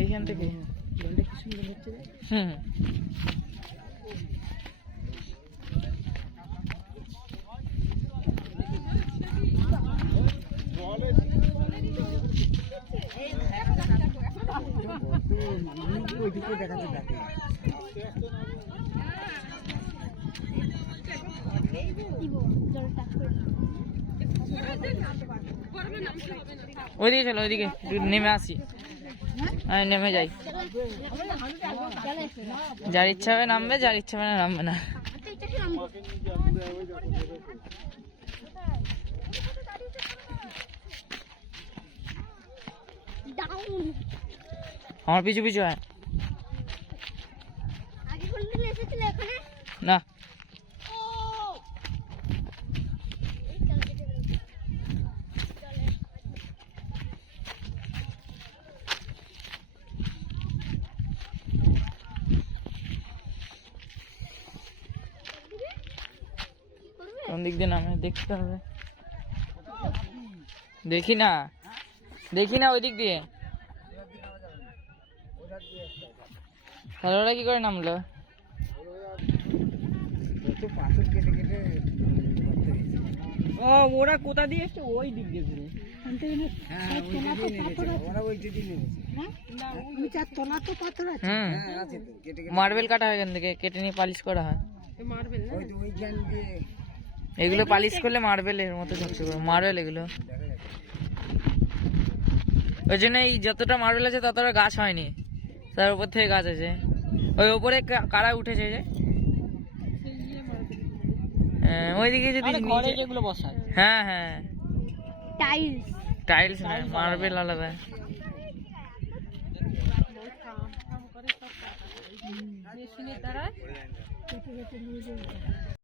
এইখান থেকে জলটা কি সুন্দর হচ্ছে রে। হুম ওইদিকে চলো, ওইদিকে নেমে আসি। হ্যাঁ নেমে যাই, যার ইচ্ছা হবে নামবে, যার ইচ্ছা হবে না নামবে না। আমার পিছু পিছু হয় না। কোন দিক দিয়ে নামে দেখতে হবে, দেখি না ওই দিক দিয়ে। তাহলে ওরা কি করে নামলো? ও ওরা কোথা দিয়ে এসছে? ওই দিক দিয়ে ঘুরে মার্বেল কাটা হয় এখান থেকে, কেটে নিয়ে পালিশ করা হয়। এগুলো পালিশ করলে মার্বেলের মতো ঝকঝক করে মার্বেল এগুলো। ওই জন্য এই যতটা মার্বেল আছে ততটা গাছ হয়নি, তার উপর থেকে গাছ আছে। ওই উপরে কারা উঠেছে যে ওইদিকে যদি যেগুলো বসায়। হ্যাঁ হ্যাঁ টাইলস না, মার্বেল আলাদা।